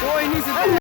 Boy, he needs to